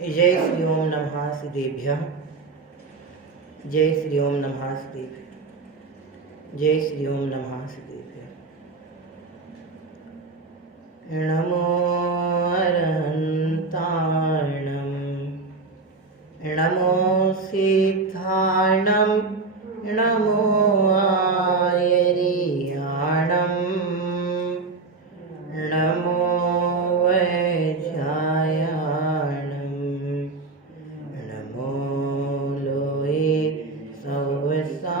जय श्री ओम नमः श्रीदेभ्यः। जय श्री ओम नमः श्रीदेभ्यः। जय श्री ओम नमः श्रीदेभ्यः। नमो अरहन्ताणं नमो सिद्धाणं नमो आयर्याणं नमो वैज्यायाणं नमो लोये सवसाहुणम्।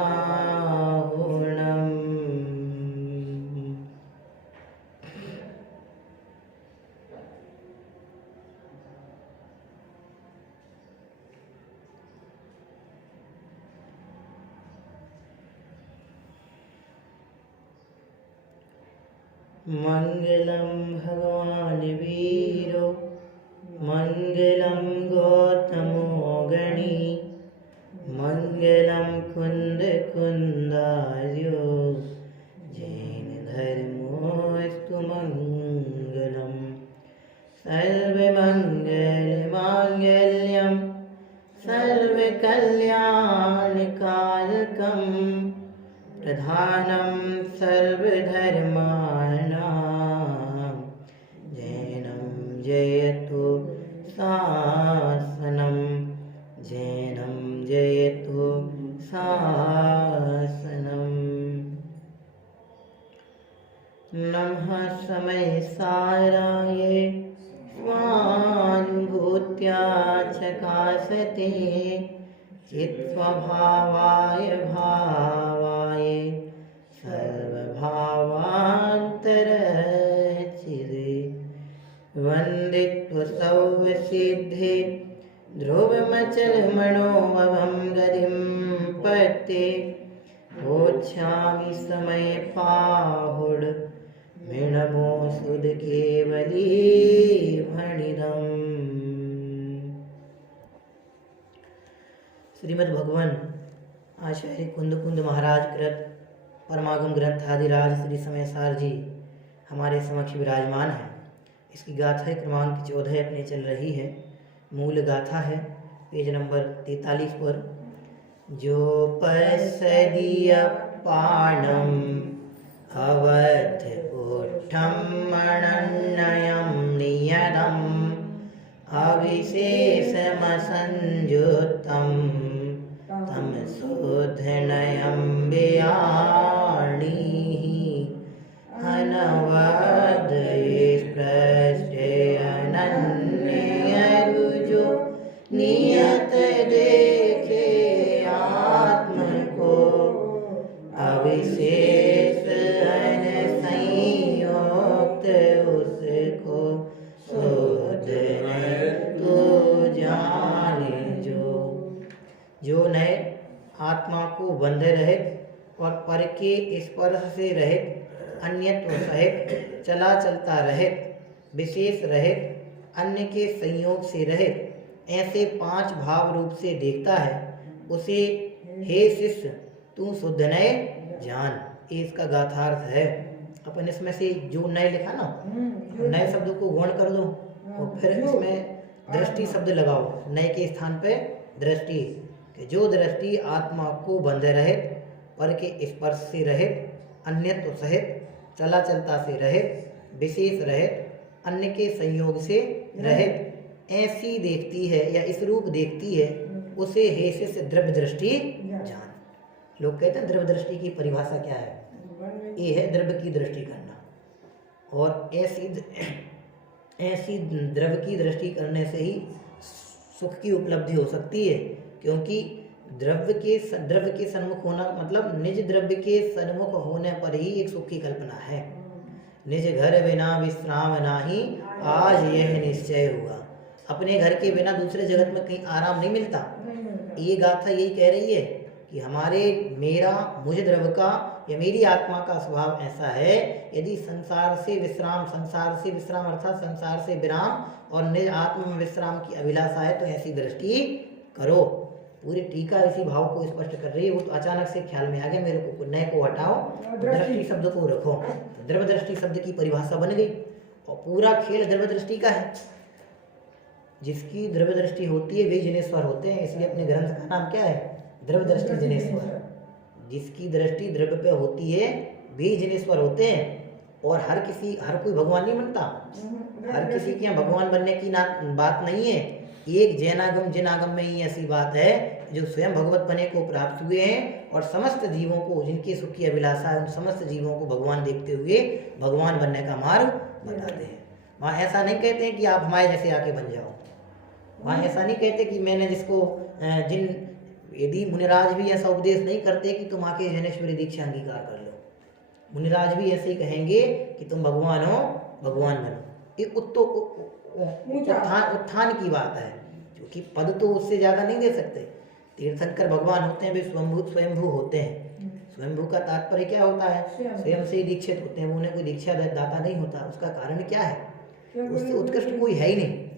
मंगलम भगवान वीरो मंगलम गौतमो गणी मंगलम कुंद कुंदार्यो जैन धर्मोस्तु मंगलम सर्वमंगल मांगल्यम सर्वकल्याणकारकम प्रधानं सर्वधर्माणां जैनं जयतु शासनं जैनं जयतु शासनम्। नमः समयसाराय स्वानुभूत्या चकासते चित्स्वभावाय भावाय सर्वभावान्तरचिरे वन्दित्वसौवसिद्धे ध्रुवमचलमणोभवं गतिं पत्ते वोच्छामि समयपाहुड मिणमो सुध केवली भणिदम्। श्रीमद् भगवान आचार्य कुंद कुंद महाराज कृत परमागम ग्रंथ आदिराज श्री समयसार जी हमारे समक्ष विराजमान है। इसकी गाथा क्रमांक 14 अपने चल रही है। मूल गाथा है पेज नंबर 43 पर। जो पसदीय पाणम अवध ओठम मणन्नयम नियदम अविशेषमसंयुतम तम शोधनयं व्याणी अनवदये स्पृष्टे अनन्यरुजो नियत देखे आत्म को अविशेष अनसंयुक्त उसको शोधन तो जाने जो नए आत्मा को बंधे रहित और पर के स्पर्श से रहित अन्यत्व सहित चला चलता रहित विशेष रहित अन्य के संयोग से रहित ऐसे 5 भाव रूप से देखता है उसे हे शिष्य तू शुद्ध नए जान। ये इसका गाथार्थ है। अपन इसमें से जो नए लिखा ना नए शब्द को गौण कर दो और फिर इसमें दृष्टि शब्द लगाओ। नए के स्थान पे दृष्टि जो दृष्टि आत्मा को बंधे रहित पर के स्पर्श से रहित अन्यत्व सहित चला चलता से रहित विशेष रहित अन्य के संयोग से रहित ऐसी देखती है या इस रूप देखती है उसे हे शिष्य द्रव्य दृष्टि जान। लोग कहते हैं द्रव्य दृष्टि की परिभाषा क्या है? ये है द्रव्य की दृष्टि करना। और ऐसी द्रव्य की दृष्टि करने से ही सुख की उपलब्धि हो सकती है, क्योंकि द्रव्य के सन्मुख होना मतलब निज द्रव्य के सन्मुख होने पर ही एक सुख की कल्पना है। निज घर बिना विश्राम नाही आज यह निश्चय हुआ। अपने घर के बिना दूसरे जगत में कहीं आराम नहीं मिलता। ये गाथा यही कह रही है कि मुझ द्रव्य का या मेरी आत्मा का स्वभाव ऐसा है, यदि संसार से विश्राम अर्थात संसार से विराम और निज आत्म में विश्राम की अभिलाषा है तो ऐसी दृष्टि करो। पूरी टीका इसी भाव को स्पष्ट कर रही है। वो तो अचानक से ख्याल में आ गया मेरे को, नए को हटाओ, दृष्टि शब्द को रखो। तो द्रव्य दृष्टि शब्द की परिभाषा बन गई और पूरा खेल द्रव्य दृष्टि का है। जिसकी द्रव्य दृष्टि होती है वे जिनेश्वर होते हैं। इसलिए अपने ग्रंथ का नाम क्या है? द्रव्य दृष्टि जिनेश्वर। जिसकी दृष्टि द्रव्य पे होती है वे जिनेश्वर होते हैं। और हर कोई भगवान नहीं बनता। हर किसी के यहाँ भगवान बनने की बात नहीं है। एक जैनागम जिनागम में ही ऐसी बात है जो स्वयं भगवत बने को प्राप्त हुए हैं और समस्त जीवों को, जिनकी सुख की अभिलाषा है, उन समस्त जीवों को भगवान देखते हुए भगवान बनने का मार्ग बताते हैं। वहाँ ऐसा नहीं कहते हैं कि आप हमारे जैसे आके बन जाओ। वहाँ ऐसा नहीं कहते कि मैंने यदि मुनिराज भी ऐसा उपदेश नहीं करते कि तुम आके जनेश्वरी दीक्षा अंगीकार कर लो। मुनिराज भी ऐसे ही कहेंगे कि तुम भगवान हो, भगवान बनो। ये उत्थान की बात है, क्योंकि पद तो उससे ज़्यादा नहीं दे सकते। तीर्थंकर भगवान होते हैं, वे स्वयंभू होते हैं। स्वयंभू का तात्पर्य क्या होता है? स्वयं से ही दीक्षित होते हैं, उन्हें कोई दीक्षा दाता नहीं होता। उसका कारण क्या है? उससे उत्कृष्ट कोई है ही नहीं,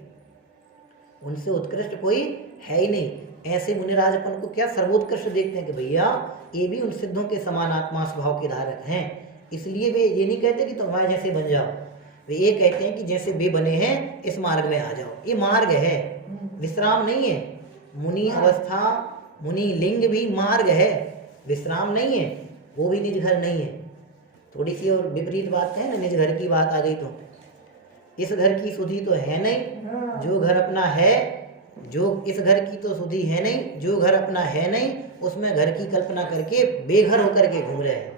उनसे उत्कृष्ट कोई है ही नहीं। ऐसे मुनिराजपन को क्या सर्वोत्कृष्ट देखते हैं कि भैया ये भी उन सिद्धों के समान आत्मा स्वभाव के धारक हैं। इसलिए वे ये नहीं कहते कि तुम हमारे जैसे बन जाओ, वे ये कहते हैं कि जैसे वे बने हैं इस मार्ग में आ जाओ। ये मार्ग है, विश्राम नहीं है। मुनि अवस्था, मुनि लिंग भी मार्ग है, विश्राम नहीं है। वो भी निज घर नहीं है। थोड़ी सी और विपरीत बात है ना, निज घर की बात आ गई तो इस घर की सुधि तो है नहीं। जो घर अपना है, जो इस घर की तो सुधि है नहीं, जो घर अपना है नहीं उसमें घर की कल्पना करके बेघर होकर के घूम रहे हैं।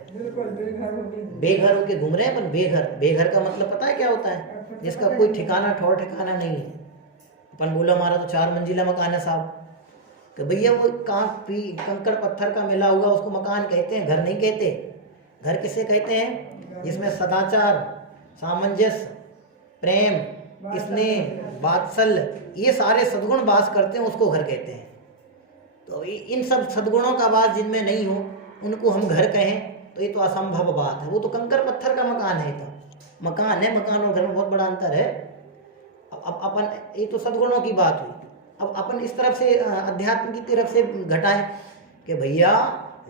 बेघर होके घूम रहे हैं। पर बेघर का मतलब पता है क्या होता है? जिसका कोई ठिकाना ठौर ठिकाना नहीं है। अपन बोला हमारा तो 4 मंजिला मकान है साहब, तो भैया वो कंकड़ पत्थर का मिला हुआ उसको मकान कहते हैं, घर नहीं कहते। घर किसे कहते हैं? जिसमें सदाचार, सामंजस्य, प्रेम, स्नेह, वात्सल्य, ये सारे सद्गुण वास करते हैं, उसको घर कहते हैं। तो इन सब सद्गुणों का वास जिनमें नहीं हो उनको हम घर कहें तो ये तो असंभव बात है। वो तो कंकड़ पत्थर का मकान है। तो मकान है, मकान और घर में बहुत बड़ा अंतर है। अब अपन, ये तो सद्गुणों की बात हुई। अब अपन इस तरफ से अध्यात्म की तरफ से घटाएं कि भैया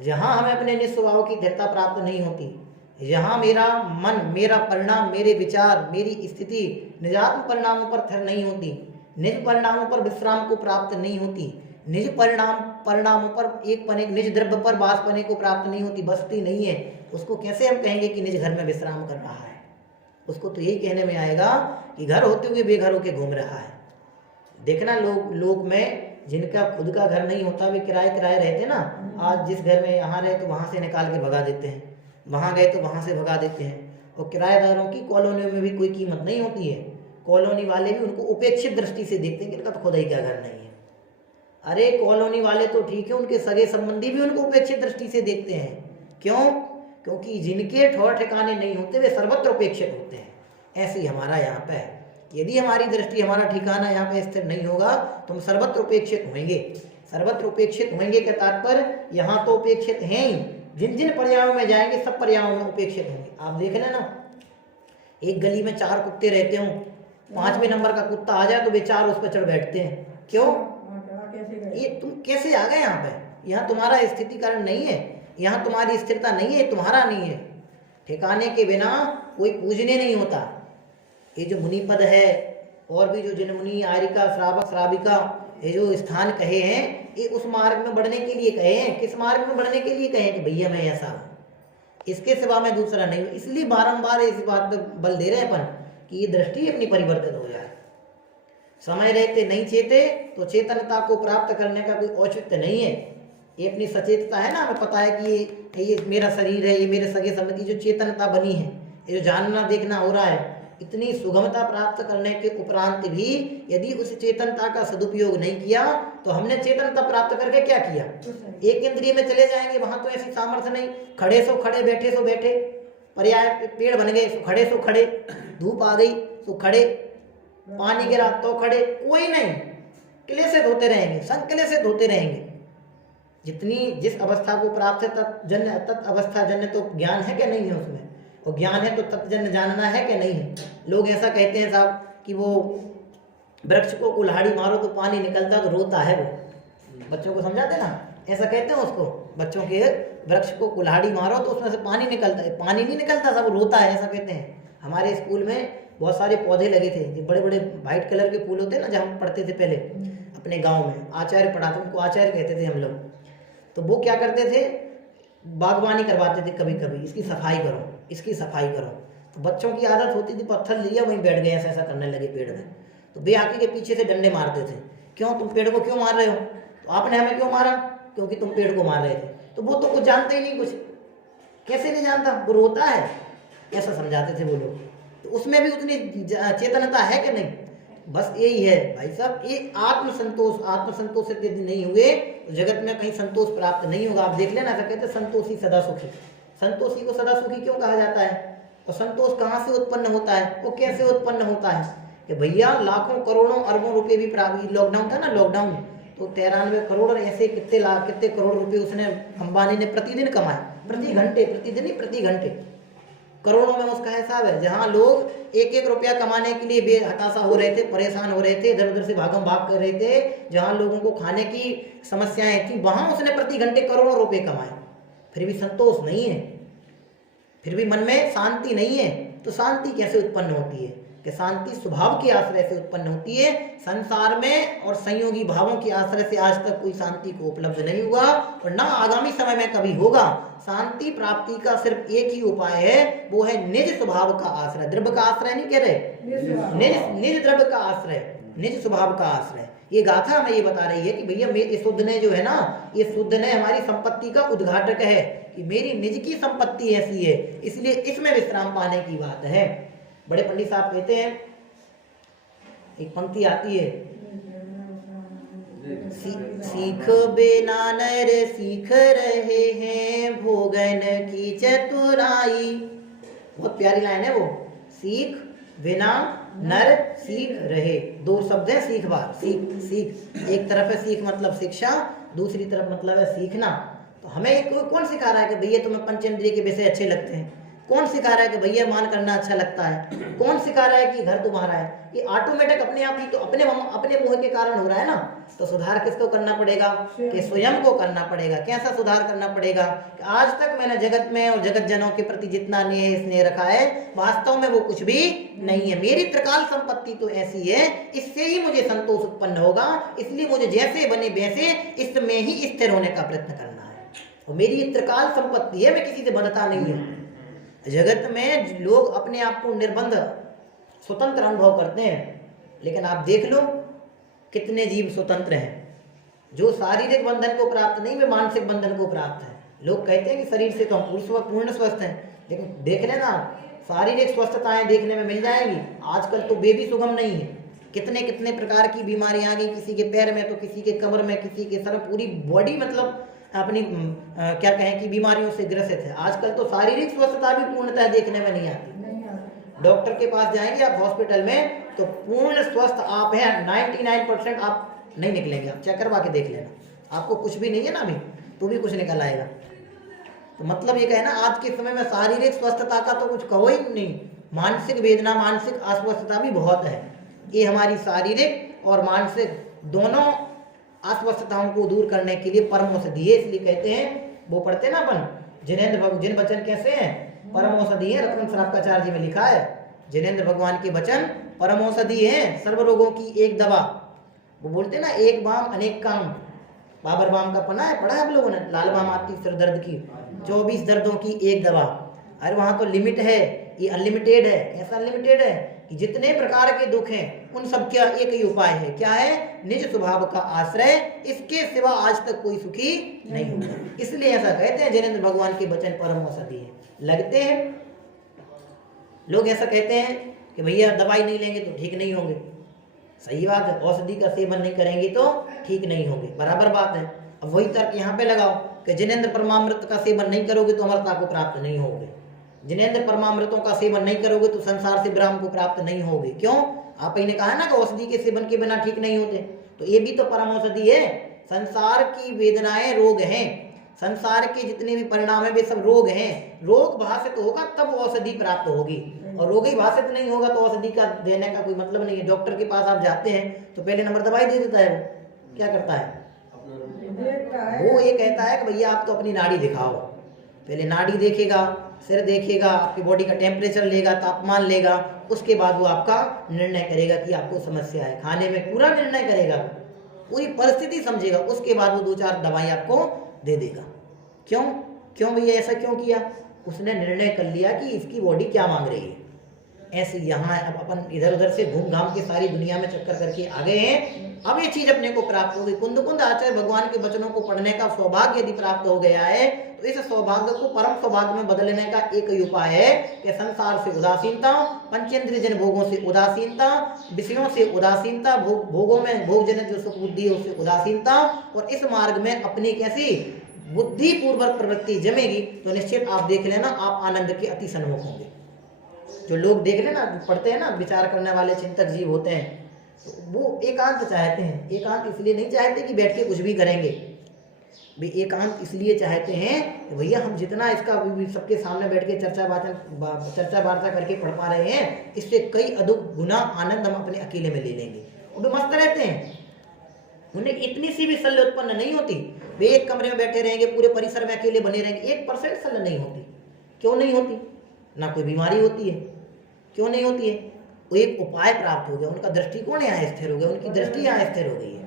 जहाँ हमें अपने निज स्वभाव की दृढ़ता प्राप्त नहीं होती, यहाँ मेरा मन, मेरा परिणाम, मेरे विचार, मेरी स्थिति निजात्म परिणामों पर स्थिर नहीं होती, निज परिणामों पर विश्राम को प्राप्त नहीं होती, निज परिणामों पर एक पने, निज द्रव्य पर वास पने को प्राप्त नहीं होती, बसती नहीं है, उसको कैसे हम कहेंगे कि निज घर में विश्राम कर रहा है? उसको तो यही कहने में आएगा कि घर होते हुए बेघर होके घूम रहा है। देखना लोग में जिनका खुद का घर नहीं होता वे किराए रहते ना। आज जिस घर में यहाँ रहे तो वहाँ से निकाल के भगा देते हैं, वहाँ गए तो वहाँ से भगा देते हैं। और किराएदारों की कॉलोनियों में भी कोई कीमत नहीं होती है। कॉलोनी वाले भी उनको उपेक्षित दृष्टि से देखते हैं कि इनका तो खुद ही क्या घर नहीं है। अरे कॉलोनी वाले तो ठीक है, उनके सगे संबंधी भी उनको उपेक्षित दृष्टि से देखते हैं। क्यों? क्योंकि जिनके ठौर ठिकाने नहीं होते वे सर्वत्र उपेक्षित होते हैं। ऐसे ही हमारा यहाँ पे है। यदि हमारी दृष्टि, हमारा ठिकाना यहाँ पे स्थिर नहीं होगा तो हम सर्वत्र उपेक्षित होंगे। सर्वत्र उपेक्षित होंगे का तात्पर्य यहाँ तो उपेक्षित हैं ही, जिन जिन पर्यायों में जाएंगे सब पर्यायों में उपेक्षित होंगे। आप देख लेना, एक गली में 4 कुत्ते रहते हों, 5वें नंबर का कुत्ता आ जाए तो वे 4 उस पर चढ़ बैठते हैं। क्यों? ये तुम कैसे आ गए यहाँ पे? यहाँ तुम्हारा स्थिति कारण नहीं है, यहाँ तुम्हारी स्थिरता नहीं है, तुम्हारा नहीं है। ठिकाने के बिना कोई पूजने नहीं होता। ये जो मुनि पद है और भी जो जिन मुनि, आरिका, श्रावक, श्राविका, ये जो स्थान कहे हैं ये उस मार्ग में बढ़ने के लिए कहे हैं। किस मार्ग में बढ़ने के लिए कहे हैं? कि भैया मैं ऐसा हूँ, इसके सिवा मैं दूसरा नहीं हूँ। इसलिए बारंबार इस बात पर बल दे रहे हैं अपन कि ये दृष्टि अपनी परिवर्तित हो जाए। समय रहते नहीं चेते तो चेतनता को प्राप्त करने का कोई औचित्य नहीं है। ये अपनी सचेतता है ना, हमें पता है कि ये मेरा शरीर है, ये मेरे सगे संबंधी, जो चेतनता बनी है, ये जो जानना देखना हो रहा है, इतनी सुगमता प्राप्त करने के उपरांत भी यदि उस चेतनता का सदुपयोग नहीं किया तो हमने चेतनता प्राप्त करके क्या किया? एक इंद्रिय में चले जाएंगे। वहां तो ऐसी सामर्थ्य नहीं, खड़े सो खड़े, बैठे सो बैठे, पर्याय पेड़ बन गए सो खड़े सो खड़े, धूप आ गई तो खड़े, पानी गिरा तो खड़े, कोई नहीं, क्लेशित होते रहेंगे, संक्लेशित होते रहेंगे। जितनी जिस अवस्था को प्राप्त है तत् अवस्था जन्य तो ज्ञान है कि नहीं है उसमें, और ज्ञान है तो तत्जन्य जानना है कि नहीं है। लोग ऐसा कहते हैं साहब कि वो वृक्ष को कुल्हाड़ी मारो तो पानी निकलता तो रोता है। वो बच्चों को समझाते ना, ऐसा कहते हैं उसको, बच्चों के वृक्ष को कुल्हाड़ी मारो तो उसमें से पानी निकलता है। पानी नहीं निकलता, सब रोता है, ऐसा कहते हैं। हमारे स्कूल में बहुत सारे पौधे लगे थे, जो बड़े बड़े वाइट कलर के फूल होते हैं ना, जहाँ हम पढ़ते थे पहले अपने गांव में, आचार्य पढ़ाते, उनको आचार्य कहते थे हम लोग। तो वो क्या करते थे, बागवानी करवाते थे कभी कभी, इसकी सफाई करो, इसकी सफाई करो। तो बच्चों की आदत होती थी, पत्थर लिया वहीं बैठ गए, ऐसा ऐसा करने लगे पेड़ में। तो वे आके के पीछे से डंडे मारते थे, क्यों तुम पेड़ को क्यों मार रहे हो? तो आपने हमें क्यों मारा? क्योंकि तुम पेड़ को मार रहे थे। तो वो तो कुछ जानते ही नहीं, कुछ कैसे नहीं जानता, वो रोता है, ऐसा समझाते थे वो लोग। तो उसमें भी उतनी चेतनता है कि नहीं? बस यही है भाई साहब, ये आत्मसंतोष से यदि नहीं हुए तो जगत में कहीं संतोष प्राप्त नहीं होगा। आप देख लेना, ऐसा कहते हैं संतोषी सदा सुखी। संतोषी को सदा सुखी क्यों कहा जाता है? और संतोष कहाँ से उत्पन्न होता है, वो कैसे उत्पन्न होता है? कि भैया लाखों करोड़ों अरबों रुपए भी प्राप्त, लॉकडाउन था ना, लॉकडाउन तो 93 करोड़ ऐसे कितने लाख कितने करोड़ रुपए उसने, अंबानी ने प्रतिदिन कमाए, प्रति घंटे करोड़ों में उसका हिसाब है। जहाँ लोग एक एक रुपया कमाने के लिए बेहताशा हो रहे थे, परेशान हो रहे थे, इधर उधर से भागम भाग कर रहे थे, जहाँ लोगों को खाने की समस्याएं थी, वहां उसने प्रति घंटे करोड़ों रुपए कमाए, फिर भी संतोष नहीं है, फिर भी मन में शांति नहीं है। तो शांति कैसे उत्पन्न होती है? कि शांति स्वभाव के आश्रय से उत्पन्न होती है। संसार में और संयोगी भावों के आश्रय से आज तक कोई शांति को उपलब्ध नहीं हुआ और ना आगामी समय में कभी होगा। शांति प्राप्ति का सिर्फ एक ही उपाय है, वो है निज स्वभाव का आश्रय। द्रव्य का आश्रय नहीं कह रहे, निज द्रव्य का आश्रय, निज स्वभाव का आश्रय। ये गाथा हमें ये बता रही है कि भैया ये शुद्ध ने जो है ना, ये शुद्ध ने हमारी संपत्ति का उद्घाटक है, कि मेरी निज की संपत्ति ऐसी है, इसलिए इसमें विश्राम पाने की बात है। बड़े पंडित साहब कहते हैं, एक पंक्ति आती है, सीख बिना नर सीख रहे हैं भोगन की चतुराई। बहुत प्यारी लाइन है वो, सीख बिना नर सीख रहे। दो शब्द है सीख बार, सीख एक तरफ है सीख मतलब शिक्षा, दूसरी तरफ मतलब है सीखना। तो हमें कौन सिखा रहा है कि भैया तुम्हें पंचेंद्रिय के विषय अच्छे लगते हैं? कौन सिखा रहा है कि भैया मान करना अच्छा लगता है? कौन सिखा रहा है कि घर तुम्हारा है? ये ऑटोमेटिक अपने आप ही तो अपने मोह के कारण हो रहा है ना। तो सुधार किसको करना पड़ेगा? कि स्वयं को करना पड़ेगा। कैसा सुधार करना पड़ेगा? कि आज तक मैंने जगत में और जगत जनों के प्रति जितना स्नेह रखा है, वास्तव में वो कुछ भी नहीं है। मेरी त्रिकाल संपत्ति तो ऐसी है, इससे ही मुझे संतोष उत्पन्न होगा, इसलिए मुझे जैसे बने वैसे इसमें ही स्थिर होने का प्रयत्न करना है। वो मेरी त्रिकाल संपत्ति है, मैं किसी से बंधता नहीं हूँ। जगत में लोग अपने आप को निर्बंध स्वतंत्र अनुभव करते हैं, लेकिन आप देख लो कितने जीव स्वतंत्र हैं। जो शारीरिक बंधन को प्राप्त नहीं, वे मानसिक बंधन को प्राप्त है। लोग कहते हैं कि शरीर से तो हम पूर्ण स्वस्थ हैं, लेकिन देख लेना शारीरिक स्वस्थताएं देखने में मिल जाएगी। आजकल तो वे भी सुगम नहीं है, कितने कितने प्रकार की बीमारियां आ गई, किसी के पैर में तो किसी के कमर में, किसी के सर, पूरी बॉडी मतलब अपनी क्या कहें कि बीमारियों से ग्रसित है। आजकल तो शारीरिक स्वस्थता भी पूर्णतः देखने में नहीं आती। डॉक्टर के पास जाएंगे आप हॉस्पिटल में तो पूर्ण स्वस्थ आप हैं, 99% आप नहीं निकलेंगे। आप चेक करवा के देख लेना, आपको कुछ भी नहीं है ना अभी, तो भी कुछ निकल आएगा। तो मतलब ये कहना, आज के समय में शारीरिक स्वस्थता का तो कुछ कहो ही नहीं, मानसिक वेदना, मानसिक अस्वस्थता भी बहुत है। ये हमारी शारीरिक और मानसिक दोनों अस्वस्थताओं को दूर करने के लिए परम औषधि है। इसलिए कहते हैं, वो पढ़ते ना अपन, जिन वचन कैसे हैं? परम औषधि है। रत्न सराफकाचार्य जी में लिखा है, जिनेंद्र भगवान के वचन परम औषधि है, सर्व रोगों की एक दवा। वो बोलते ना, एक बाम अनेक काम। बाबर बाम का पढ़ा है आप लोगों ने? लाल बाम आती सिर दर्द की, 24 दर्दों की एक दवा। अरे वहां तो लिमिट है, ये अनलिमिटेड है। ऐसा अनलिमिटेड है कि जितने प्रकार के दुख हैं उन सब का एक ही उपाय है। क्या है? निज स्वभाव का आश्रय। इसके सिवा आज तक कोई सुखी नहीं होगा। इसलिए ऐसा कहते हैं, जिनेंद्र भगवान के वचन परम औषधि है। लगते हैं लोग ऐसा कहते हैं कि भैया दवाई नहीं लेंगे तो ठीक नहीं होंगे। सही बात है, औषधि का सेवन नहीं करेंगे तो ठीक नहीं होंगे, बराबर बात है। अब वही तर्क यहाँ पे लगाओ कि जिनेंद्र परमामृत का सेवन नहीं करोगे तो अमरता को प्राप्त नहीं होगे, जिनेंद्र परमामृतों का सेवन नहीं करोगे तो संसार से ब्रह्म को प्राप्त नहीं होगे। क्यों? आप ही ने कहा ना कि औषधि के सेवन के बिना ठीक नहीं होते, तो ये भी तो परम औषधि है। संसार की वेदनाएं रोग हैं, संसार के जितने भी परिणाम है वे सब रोग हैं। रोग भाषित होगा तब औषधि प्राप्त होगी, और रोग ही भाषित नहीं होगा तो औषधि का देने का कोई मतलब नहीं है। डॉक्टर के पास आप जाते हैं तो पहले नंबर दवाई दे देता है, वो क्या करता है? वो ये कहता है कि भैया आप तो अपनी नाड़ी दिखाओ। पहले नाड़ी देखेगा, सिर देखेगा, आपकी बॉडी का टेम्परेचर लेगा, तापमान लेगा, उसके बाद वो आपका निर्णय करेगा कि आपको समस्या है। खाने में पूरा निर्णय करेगा, पूरी परिस्थिति समझेगा, उसके बाद वो 2-4 दवाई आपको दे देगा। क्यों भैया ऐसा क्यों किया? उसने निर्णय कर लिया कि इसकी बॉडी क्या मांग रही है। ऐसे यहाँ अब अपन इधर उधर से घूम घाम के सारी दुनिया में चक्कर करके आ गए हैं, अब ये चीज अपने को प्राप्त हो गई। कुंद कुंद आचार्य भगवान के वचनों को पढ़ने का सौभाग्य यदि प्राप्त हो गया है, तो इस सौभाग्य को परम सौभाग्य में बदलने का एक ही उपाय है कि संसार से उदासीनता, पंचेंद्रिय जन भोगों से उदासीनता, विषयों से उदासीनता, भोगों में भोगजन जो सुख बुद्धि है उससे उदासीनता, और इस मार्ग में अपनी कैसी बुद्धि पूर्वक प्रवृत्ति जमेगी तो निश्चित आप देख लेना, आप आनंद के अति सन्मुख होंगे। जो लोग देख लेना, पढ़ते हैं ना, विचार करने वाले चिंतक जीव होते हैं, तो वो एकांत चाहते हैं। एकांत इसलिए नहीं चाहते कि बैठ के कुछ भी करेंगे, वे एकांत इसलिए चाहते हैं कि भैया हम जितना इसका सबके सामने बैठ के चर्चा वार्ता करके पढ़ पा रहे हैं, इससे कई अधिक गुना आनंद हम अपने अकेले में ले लेंगे। वो मस्त रहते हैं, उन्हें इतनी सी भी शल्य उत्पन्न नहीं होती। वे एक कमरे में बैठे रहेंगे, पूरे परिसर में अकेले बने रहेंगे, 1% शल्य नहीं होती। क्यों नहीं होती? ना कोई बीमारी होती है। क्यों नहीं होती है? वो एक उपाय प्राप्त हो गया, उनका दृष्टिकोण यहाँ स्थिर हो गया, उनकी दृष्टि यहाँ स्थिर हो गई है।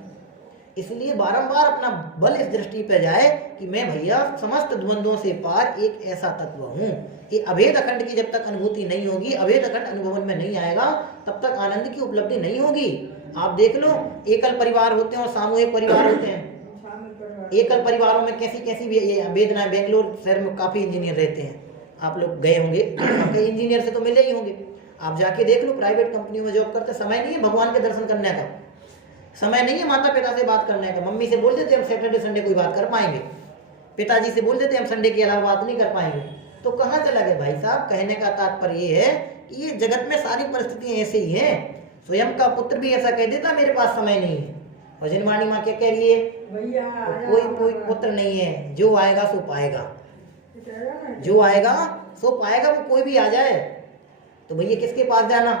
इसलिए बारंबार अपना बल इस दृष्टि पर जाए कि मैं भैया समस्त द्वंद्वों से पार एक ऐसा तत्व हूँ। ये अभेद अखंड की जब तक अनुभूति नहीं होगी, अभेद अखंड अनुभव में नहीं आएगा, तब तक आनंद की उपलब्धि नहीं होगी। आप देख लो, एकल परिवार होते हैं और सामूहिक परिवार होते हैं। एकल परिवारों में कैसी कैसी वेदनाएं। बेंगलोर शहर में काफी इंजीनियर रहते हैं, आप लोग गए होंगे, कई इंजीनियर से तो मिले ही होंगे। आप जाके देख लो, प्राइवेट कंपनी में जॉब करते, समय नहीं है भगवान के दर्शन करने का, समय नहीं है माता पिता से बात करने का। मम्मी से बोल देते हम सैटरडे संडे कोई बात कर पाएंगे, पिताजी से बोल देते हम संडे के अलावा बात नहीं कर पाएंगे। तो कहाँ चला गया भाई साहब? कहने का तात्पर्य ये है कि ये जगत में सारी परिस्थितियां ऐसे ही हैं। स्वयं का पुत्र भी ऐसा कह देता मेरे पास समय नहीं है, और जनवाणी माँ क्या कह रही है? कोई पुत्र नहीं है, जो आएगा सो पाएगा, जो आएगा सो पाएगा, वो कोई भी आ जाए। तो भैया किसके पास जाना?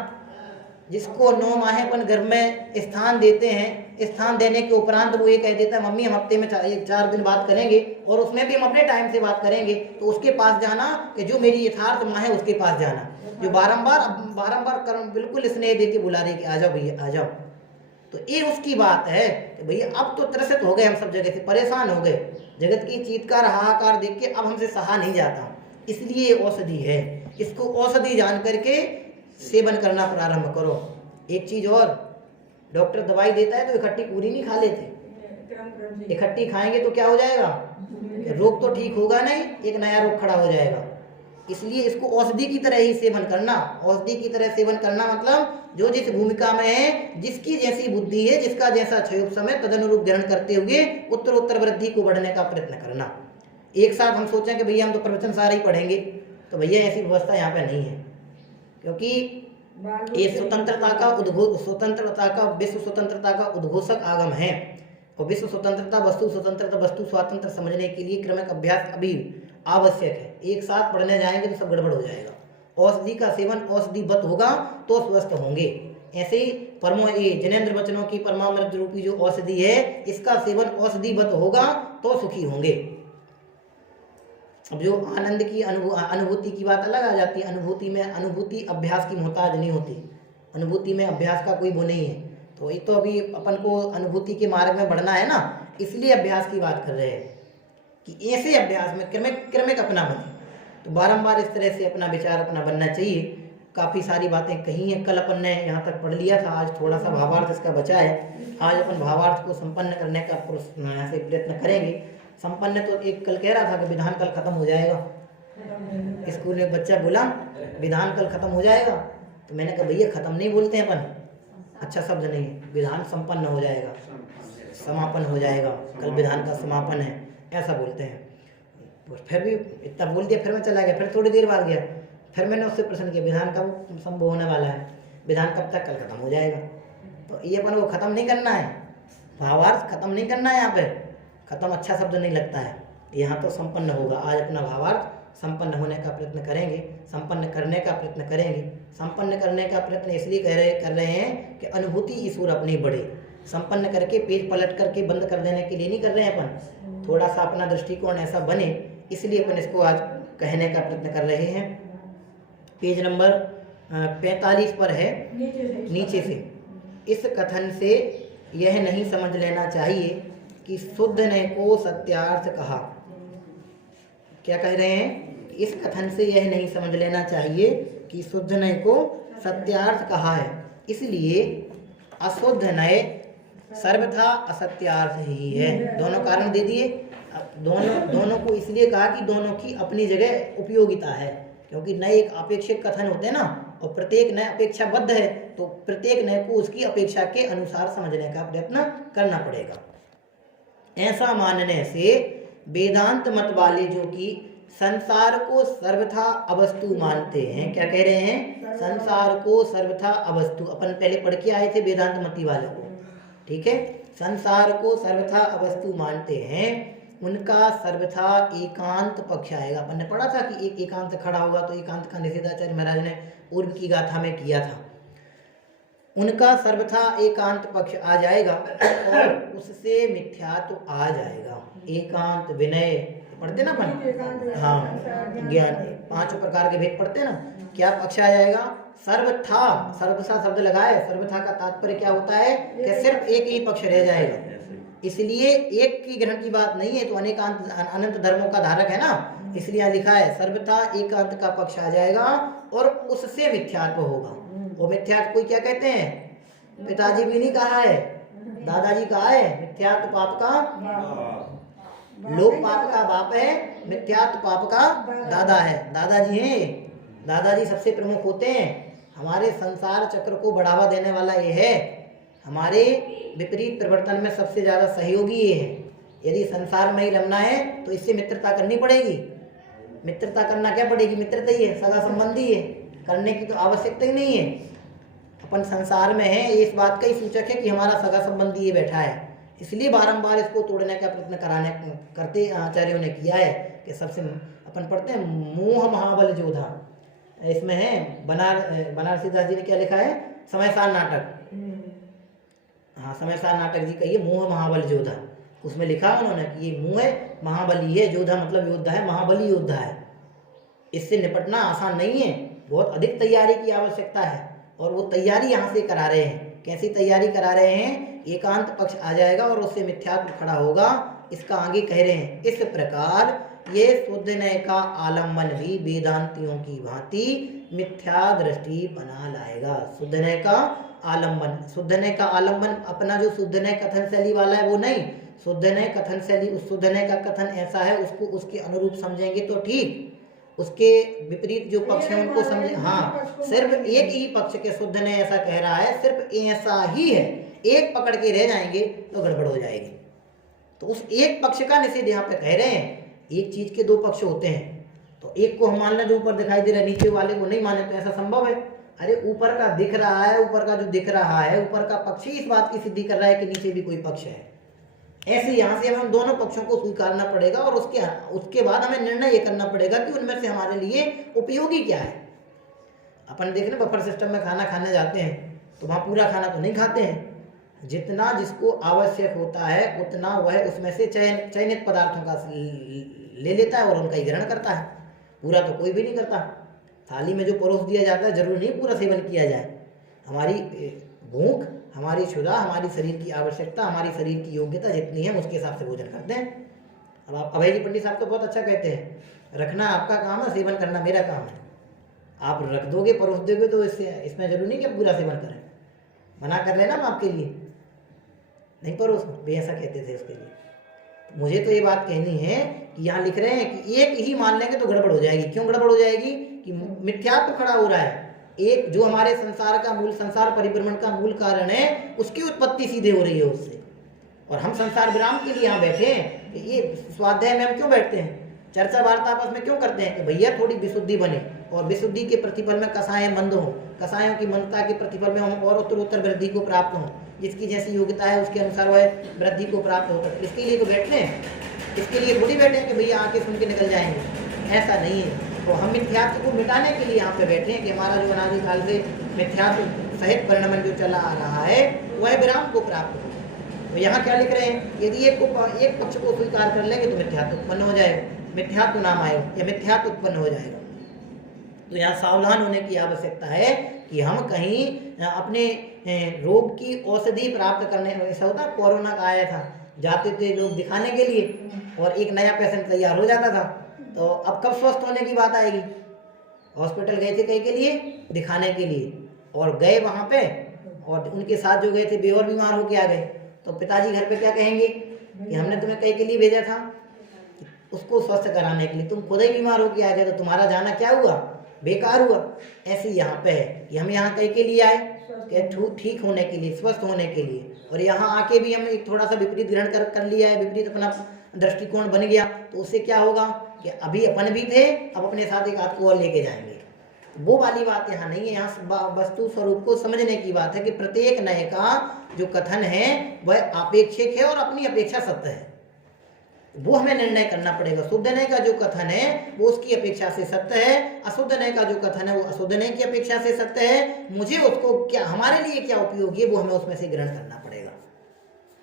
जिसको 9 माह अपन घर में स्थान देते हैं, स्थान देने के उपरांत वो ये कह देता है मम्मी हम हफ्ते में 4 दिन बात करेंगे, और उसमें भी हम अपने टाइम से बात करेंगे, तो उसके पास जाना कि जो मेरी यथार्थ माँ है उसके पास जाना, जो बारंबार कर्म बिल्कुल स्नेह दे के बुला रही कि आ जाओ भैया आ जाओ। तो ये उसकी बात है कि भैया अब तो त्रसित हो गए, हम सब जगह से परेशान हो गए, जगत की चीत्कार हाहाकार देख के अब हमसे सहा नहीं जाता, इसलिए औषधि है। इसको औषधि जान करके सेवन करना प्रारंभ करो। एक चीज और, डॉक्टर दवाई देता है तो इकट्ठी पूरी नहीं खा लेते, इकट्ठी खाएंगे तो क्या हो जाएगा? रोग तो ठीक होगा नहीं, एक नया रोग खड़ा हो जाएगा। इसलिए इसको औषधि की तरह ही सेवन करना। औषधि की तरह सेवन करना मतलब जो जिस भूमिका में है, जिसकी जैसी बुद्धि है, जिसका जैसा क्षयोप समय, तदनुरूप ग्रहण करते हुए उत्तर वृद्धि को बढ़ने का प्रयत्न करना। एक साथ हम सोचें कि भैया हम तो प्रवचन सारे ही पढ़ेंगे, तो भैया ऐसी व्यवस्था यहाँ पे नहीं है, क्योंकि ये स्वतंत्रता का विश्व स्वतंत्रता का उद्घोषक आगम है, और विश्व स्वतंत्रता वस्तु स्वातंत्र समझने के लिए क्रमिक अभ्यास अभी आवश्यक है। एक साथ पढ़ने जाएंगे तो सब गड़बड़ हो जाएगा। औषधि का सेवन औषधिवत होगा तो स्वस्थ होंगे। ऐसे ही जनेंद्र वचनों की परमामृत रूपी जो औषधि है, इसका सेवन औषधिवत होगा तो सुखी होंगे। अब जो आनंद की अनुभूति की बात अलग आ जाती है। अनुभूति अभ्यास की मोहताज नहीं होती, अनुभूति में अभ्यास का कोई वो नहीं है। तो ये तो अभी अपन को अनुभूति के मार्ग में बढ़ना है ना, इसलिए अभ्यास की बात कर रहे हैं कि ऐसे अभ्यास में क्रमिक अपना बने। तो बारंबार इस तरह से अपना विचार अपना बनना चाहिए। काफ़ी सारी बातें कही हैं, कल अपन ने यहाँ तक पढ़ लिया था, आज थोड़ा सा भावार्थ इसका बचा है। आज अपन भावार्थ को संपन्न करने का यहाँ से प्रयत्न करेंगे। संपन्न तो एक कल कह रहा था कि विधान कल खत्म हो जाएगा। स्कूल में बच्चा बोला विधान कल खत्म हो जाएगा, तो मैंने कहा भैया खत्म नहीं बोलते हैं अपन, अच्छा शब्द नहीं, विधान संपन्न हो जाएगा, समापन हो जाएगा, कल विधान का समापन है, ऐसा बोलते हैं। फिर भी इतना बोल दिया, फिर मैं चला गया। फिर थोड़ी देर बाद गया, फिर मैंने उससे प्रश्न किया विधान कब संभव होने वाला है, विधान कब तक? कल खत्म हो जाएगा। तो ये अपन को खत्म नहीं करना है, भावार्थ खत्म नहीं करना है। यहाँ पे खत्म अच्छा शब्द नहीं लगता है, यहाँ तो संपन्न होगा। आज अपना भावार्थ संपन्न होने का प्रयत्न करेंगे, संपन्न करने का प्रयत्न करेंगे। संपन्न करने का प्रयत्न इसलिए कर रहे हैं कि अनुभूति ईश्वर अपनी बढ़े। संपन्न करके पेज पलट करके बंद कर देने के लिए नहीं कर रहे हैं अपन, थोड़ा सा अपना दृष्टिकोण ऐसा बने, इसलिए अपन इसको आज कहने का प्रयत्न कर रहे हैं। पेज नंबर 45 पर है, नीचे से। इस कथन से यह नहीं समझ लेना चाहिए कि शुद्ध ने को सत्यार्थ कहा। क्या कह रहे हैं? इस कथन से यह नहीं समझ लेना चाहिए कि शुद्ध नय को सत्यार्थ कहा है, इसलिए अशुद्ध नय सर्वथा असत्यार्थ ही है। दोनों कारण दे दिए। दोनों को इसलिए कहा कि दोनों की अपनी जगह उपयोगिता है, क्योंकि नय एक अपेक्षित कथन होते हैं ना, और प्रत्येक नय अपेक्षाबद्ध है, तो प्रत्येक नय को उसकी अपेक्षा के अनुसार समझने का प्रयत्न करना पड़ेगा। ऐसा मानने से वेदांत मत वाले जो कि संसार को सर्वथा अवस्तु मानते हैं, क्या कह रहे हैं? संसार को सर्वथा अवस्तु। अपन पहले पढ़ के आए थे वेदांत मती वाले को, ठीक है। संसार को सर्वथा अवस्तु मानते हैं, उनका सर्वथा एकांत पक्ष आएगा। अपन ने पढ़ा था कि एक एकांत खड़ा होगा, तो एकांत का निषेधाचार्य महाराज ने पूर्व की गाथा में किया था। उनका सर्वथा एकांत पक्ष आ जाएगा और उससे मिथ्यात्व आ जाएगा। एकांत विनय पढ़ते ना अपन, हाँ, ज्ञान 5 प्रकार के भेद पढ़ते ना। क्या पक्ष आ जाएगा? सर्वथा, सर्वथा शब्द लगाए, सर्वथा का तात्पर्य क्या होता है कि सिर्फ एक ही पक्ष रह जाएगा। इसलिए एक की ग्रहण की बात नहीं है, तो अनेकांत अनंत धर्मों का धारक है ना, इसलिए यहाँ लिखा है सर्वथा एकांत का पक्ष आ जाएगा और उससे मिथ्यात्व होगा। वो मिथ्यात्व कोई क्या कहते हैं? पिताजी भी नहीं कहा है, दादाजी कहा है। मिथ्यात्व पाप का, लोक पाप का बाप है, मिथ्यात्व पाप का दादा है। दादाजी हैं, दादाजी सबसे प्रमुख होते हैं। हमारे संसार चक्र को बढ़ावा देने वाला ये है, हमारे विपरीत परिवर्तन में सबसे ज्यादा सहयोगी ये है। यदि संसार में ही रमना है तो इससे मित्रता करनी पड़ेगी। मित्रता करना क्या पड़ेगी? मित्रता ही है, सगा संबंधी है, करने की तो आवश्यकता ही नहीं है। अपन संसार में है, इस बात का ही सूचक है कि हमारा सगा संबंधी ये बैठा है, इसलिए बारंबार इसको तोड़ने का प्रयत्न करते आचार्यों ने किया है। कि सबसे अपन पढ़ते हैं मोह महाबल जोधा, इसमें है बनारसी दास जी ने क्या लिखा है? समयसार नाटक, हाँ, समयसार नाटक जी का ये मोह महाबल जोधा, उसमें लिखा उन्होंने कि ये मुंह है, महाबली है, जोधा मतलब योद्धा है, महाबली योद्धा है। इससे निपटना आसान नहीं है, बहुत अधिक तैयारी की आवश्यकता है, और वो तैयारी यहाँ से करा रहे हैं। कैसी तैयारी करा रहे हैं? एकांत पक्ष आ जाएगा और उससे मिथ्यात्व खड़ा होगा। इसका आगे कह रहे हैं, इस प्रकार ये शुद्ध नय का आलम्बन भी वेदांतियों की भांति मिथ्या दृष्टि बना लाएगा। शुद्ध नय का आलम्बन, शुद्ध नय का आलम्बन अपना जो शुद्ध नय कथन शैली वाला है वो नहीं, शुद्ध नय कथन शैली, उस शुद्ध नय का कथन ऐसा है, उसको उसके अनुरूप समझेंगे तो ठीक, उसके विपरीत जो पक्ष है उनको समझे। हाँ, सिर्फ एक ही पक्ष के शुद्ध नय ऐसा कह रहा है, सिर्फ ऐसा ही है, एक पकड़ के रह जाएंगे तो गड़बड़ हो जाएगी। तो उस एक पक्ष का निषेध यहाँ पे कह रहे हैं। एक चीज के दो पक्ष होते हैं, तो एक को हम मान लें जो ऊपर दिखाई दे रहा है, नीचे वाले को नहीं माने, तो ऐसा संभव है? अरे ऊपर का दिख रहा है, ऊपर का जो दिख रहा है, ऊपर का पक्ष ही इस बात की सिद्धि कर रहा है कि नीचे भी कोई पक्ष है। ऐसे यहाँ से हम दोनों पक्षों को स्वीकारना पड़ेगा और उसके बाद हमें निर्णय ये करना पड़ेगा कि उनमें से हमारे लिए उपयोगी क्या है। अपन देख रहे बफर सिस्टम में खाना खाने जाते हैं तो वहाँ पूरा खाना तो नहीं खाते हैं, जितना जिसको आवश्यक होता है उतना वह उसमें से चयनित पदार्थों का ले लेता है और उनका ही ग्रहण करता है। पूरा तो कोई भी नहीं करता। थाली में जो परोस दिया जाता है जरूरी नहीं पूरा सेवन किया जाए। हमारी भूख, हमारी क्षुधा, हमारी शरीर की आवश्यकता, हमारी शरीर की योग्यता जितनी है उसके हिसाब से भोजन करते हैं। अब आप अभय जी पंडित साहब तो बहुत अच्छा कहते हैं, रखना आपका काम है, सेवन करना मेरा काम है। आप रख दोगे, परोस दोगे तो इसमें जरूरी नहीं कि आप पूरा सेवन करें। मना कर लेना हम आपके लिए, नहीं परोस वे ऐसा कहते थे उसके लिए। मुझे तो ये बात कहनी है कि यहाँ लिख रहे हैं कि एक ही मान लेंगे तो गड़बड़ हो जाएगी। क्यों गड़बड़ हो जाएगी? कि मिथ्यात्व खड़ा हो रहा है। एक जो हमारे संसार का मूल, संसार परिभ्रमण का मूल कारण है, उसकी उत्पत्ति सीधे हो रही है उससे। और हम संसार विराम के लिए यहाँ बैठे हैं कि ये स्वाध्याय में हम क्यों बैठते हैं, चर्चा वार्ता आपस में क्यों करते हैं कि भैया थोड़ी विशुद्धि बने और विशुद्धि के प्रतिफल में कसाएं मंद हों, कसायों की मंदता के प्रतिफल में हम और उत्तरोत्तर वृद्धि को प्राप्त हों, जिसकी जैसी योग्यता है उसके अनुसार वह वृद्धि को प्राप्त होता है। इसके लिए तो बैठते हैं, इसके लिए थोड़ी बैठे हैं कि भैया आके सुन के निकल जाएंगे, ऐसा नहीं है। तो हम मिथ्यात्व को मिटाने के लिए यहाँ पे बैठे हैं कि हमारा जो अनादिकाल से मिथ्यात्व सहित परिणमन जो चला आ रहा है वह विराम को प्राप्त हो। तो यहाँ क्या लिख रहे हैं? यदि एक पक्ष को स्वीकार कर लेंगे तो मिथ्यात्व उत्पन्न हो जाएगा। मिथ्यात्व नाम आएगा या मिथ्यात्व उत्पन्न हो जाएगा। तो यहाँ सावधान होने की आवश्यकता है कि हम कहीं अपने रोग की औषधि प्राप्त करने, ऐसा होता है कोरोना का आया था, जाते थे लोग दिखाने के लिए और एक नया पेशेंट तैयार हो जाता था, तो अब कब स्वस्थ होने की बात आएगी? हॉस्पिटल गए थे कहीं के लिए, दिखाने के लिए, और गए वहाँ पे और उनके साथ जो गए थे वे और बीमार होके आ गए, तो पिताजी घर पे क्या कहेंगे कि हमने तुम्हें कहीं के लिए भेजा था उसको स्वस्थ कराने के लिए, तुम खुद ही बीमार होके आ गए, तो तुम्हारा जाना क्या हुआ? बेकार हुआ। ऐसे यहाँ पे है कि हम यहाँ कहीं के लिए आए कि ठीक होने के लिए, स्वस्थ होने के लिए, और यहाँ आके भी हम एक थोड़ा सा विपरीत ग्रहण कर लिया है, विपरीत अपना दृष्टिकोण बन गया, तो उससे क्या होगा कि अभी अपन भी थे, अब अपने साथ एक आध को और लेके जाएंगे। वो वाली बात यहाँ नहीं है। यहाँ वस्तु स्वरूप को समझने की बात है कि प्रत्येक नए का जो कथन है वह अपेक्षिक है और अपनी अपेक्षा सत्य है, वो हमें निर्णय करना पड़ेगा। शुद्ध नय का जो कथन है वो उसकी अपेक्षा से सत्य है, अशुद्ध नय का जो कथन है वो अशुद्ध नय की अपेक्षा से सत्य है। मुझे उसको क्या, हमारे लिए क्या उपयोगी है, वो हमें उसमें से ग्रहण करना पड़ेगा।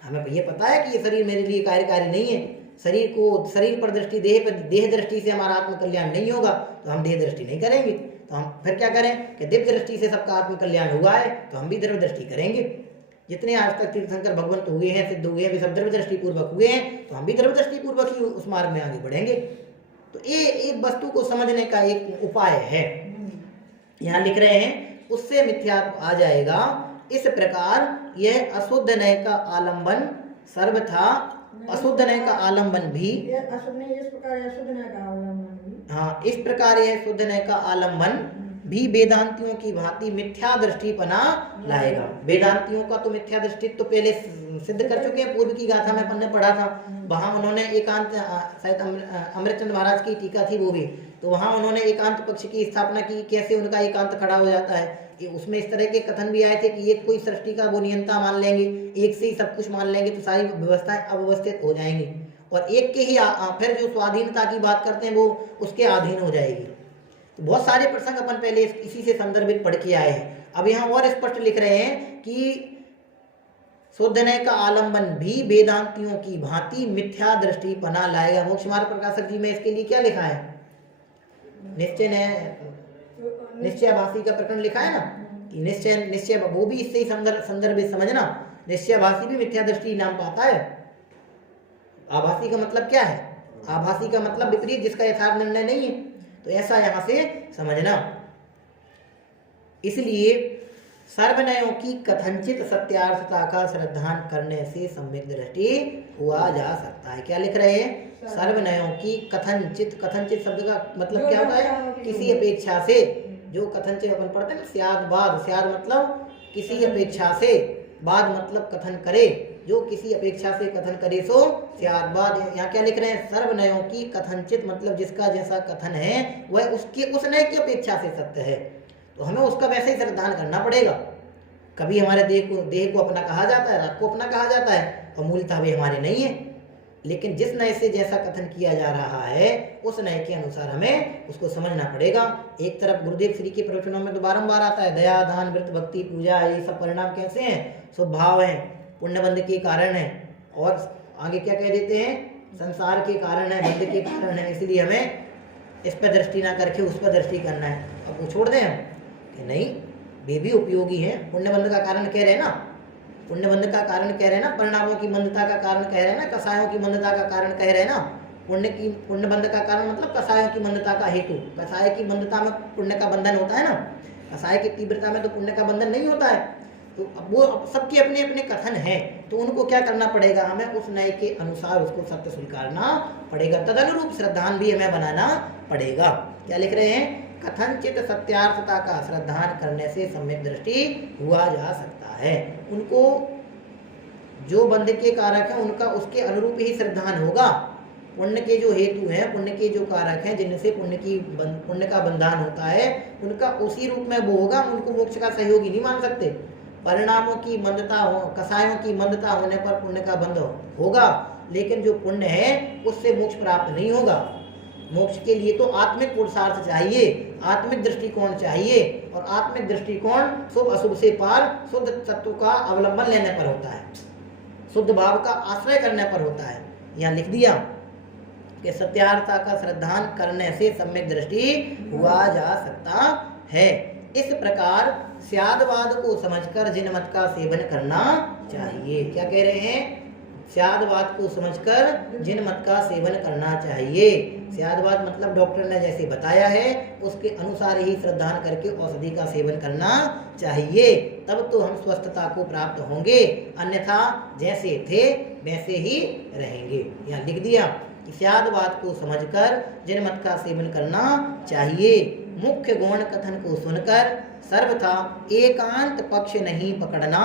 हमें ये पता है कि ये शरीर मेरे लिए कार्यकारी नहीं है, शरीर पर दृष्टि, देह दृष्टि से हमारा आत्म कल्याण नहीं होगा, तो हम देह दृष्टि नहीं करेंगे। तो हम फिर क्या करें कि दिव्य दृष्टि से सबका आत्म कल्याण हुआ है, तो हम भी दिव्य दृष्टि करेंगे। जितने आज तक तीर्थंकर भगवंत हुए हैं, सिद्ध हुए हैं, वे सब द्रव्य दृष्टि पूर्वक हुए हैं, तो हम भी द्रव्य दृष्टि पूर्वक ही उस मार्ग में आगे बढ़ेंगे। तो ये एक वस्तु को समझने का एक उपाय है, यहाँ लिख रहे हैं, उससे मिथ्यात्व आ जाएगा। इस प्रकार यह अशुद्ध नय का आलंबन सर्वथा, अशुद्ध नय का आलंबन भी, हाँ, इस प्रकार यह शुद्ध नय का आलंबन भी वेदांतियों की भांति मिथ्या दृष्टिपना लाएगा। वेदांतियों का तो मिथ्या दृष्टि तो पहले सिद्ध कर चुके हैं, पूर्व की गाथा में अपन ने पढ़ा था, वहां उन्होंने एकांत, शायद अमृतचंद महाराज की टीका थी वो भी, तो वहां उन्होंने एकांत पक्ष की स्थापना की, कैसे उनका एकांत खड़ा हो जाता है। उसमें इस तरह के कथन भी आए थे कि एक कोई सृष्टि का वो नियंता मान लेंगे, एक से ही सब कुछ मान लेंगे तो सारी व्यवस्थाएं अव्यवस्थित हो जाएंगी, और एक के ही फिर जो स्वाधीनता की बात करते हैं वो उसके अधीन हो जाएगी। तो बहुत सारे प्रसंग अपन पहले इसी से संदर्भित पढ़ के आए हैं। अब यहाँ और स्पष्ट लिख रहे हैं कि शुद्ध नय का आलंबन भी वेदांतियों की भांति मिथ्या दृष्टिपना लाएगा। मोक्ष मार्ग प्रकाशक जी में इसके लिए क्या लिखा है? निश्चयाभासी का प्रकरण लिखा है ना, कि निश्चय वो भी इससे ही संदर्भित समझना। निश्चयाभासी भी मिथ्या दृष्टि नाम पाता है। आभासी का मतलब क्या है? आभासी का मतलब विपरीत, जिसका यथार्थ निर्णय नहीं है, तो ऐसा यहां से समझना। इसलिए सर्वनयों की कथनचित सत्यार्थता का श्रद्धान करने से सम्यक दृष्टि हुआ जा सकता है। क्या लिख रहे हैं? सर्वनयों की कथनचित, कथनचित शब्द का मतलब क्या होता है? किसी अपेक्षा से, जो कथनचित अपन पढ़ते हैं, स्याद बाद, स्याद मतलब किसी अपेक्षा से, बाद मतलब कथन करे, जो किसी अपेक्षा से कथन करे सो स्याद बाद। यहाँ क्या लिख रहे हैं? सर्वनयों की कथनचित मतलब जिसका जैसा कथन है वह उसकी उस नय की अपेक्षा से सत्य है, तो हमें उसका वैसे ही श्रद्धान करना पड़ेगा। कभी हमारे देह को अपना कहा जाता है, रात को अपना कहा जाता है, और मूलतः वे हमारे नहीं है, लेकिन जिस नय से जैसा कथन किया जा रहा है उस नय के अनुसार हमें उसको समझना पड़ेगा। एक तरफ गुरुदेव श्री के प्रवचनों में तो बारंबार आता है, दया, दान, व्रत, भक्ति, पूजा, ये सब परिणाम कैसे हैं? स्वभाव है, पुण्य बंध के कारण है, और आगे क्या कह देते हैं? संसार के कारण है, बंध के कारण है, इसलिए हमें इस पर दृष्टि ना करके उस पर दृष्टि करना है। अब वो छोड़ दें हम कि नहीं, वे भी उपयोगी है। पुण्य बंध का कारण कह रहे हैं ना, पुण्य बंध का कारण कह रहे हैं ना, परिणामों की मंदता का कारण कह रहे हैं ना, कसायों की मंदता का कारण कह रहे हैं ना। पुण्य बंध का कारण मतलब कसायों की मंदता का हेतु। कसाय की मंदता में पुण्य का बंधन होता है ना, कसाय की तीव्रता में तो पुण्य का बंधन नहीं होता है। तो वो सबके अपने अपने कथन हैं, तो उनको क्या करना पड़ेगा? हमें उस नय के अनुसार उसको सत्य स्वीकारना पड़ेगा, तदनुरूप श्रद्धान भी हमें बनाना पड़ेगा। क्या लिख रहे हैं? कथनचित सत्यार्थता का श्रद्धान करने से सम्यक दृष्टि हुआ जा सकता है। उनको जो बंध के कारक हैं उनका उसके अनुरूप ही श्रद्धान होगा। पुण्य के जो हेतु हैं, पुण्य के जो कारक हैं, जिनसे पुण्य का बंधन होता है, उनका उसी रूप में वो होगा। उनको मोक्ष का सहयोगी नहीं मान सकते। परिणामों की मंदता हो, कसायों की मंदता होने पर पुण्य का बंध होगा, लेकिन जो पुण्य है उससे मोक्ष प्राप्त नहीं होगा। मोक्ष के लिए तो आत्मिक पुरुषार्थ चाहिए, आत्मिक दृष्टिकोण चाहिए, और आत्मिक दृष्टिकोण शुभ अशुभ से पार शुद्ध तत्व का अवलंबन लेने पर होता है, शुद्ध भाव का आश्रय करने पर होता है। यहाँ लिख दिया कि सत्यार्थता का श्रद्धान करने से सम्यक दृष्टि हुआ जा सकता है। इस प्रकार स्यादवाद को समझकर जिन मत का सेवन करना चाहिए। क्या कह रहे हैं? स्यादवाद को समझकर जिन मत का सेवन करना चाहिए। स्यादवाद मतलब डॉक्टर ने जैसे बताया है उसके अनुसार ही श्रद्धान करके औषधि का सेवन करना चाहिए, तब तो हम स्वस्थता को प्राप्त होंगे, अन्यथा जैसे थे वैसे ही रहेंगे। यहाँ लिख दिया कि स्यादवाद को समझकर जिन मत का सेवन करना चाहिए। मुख्य गौण कथन को सुनकर सर्वथा एकांत पक्ष नहीं पकड़ना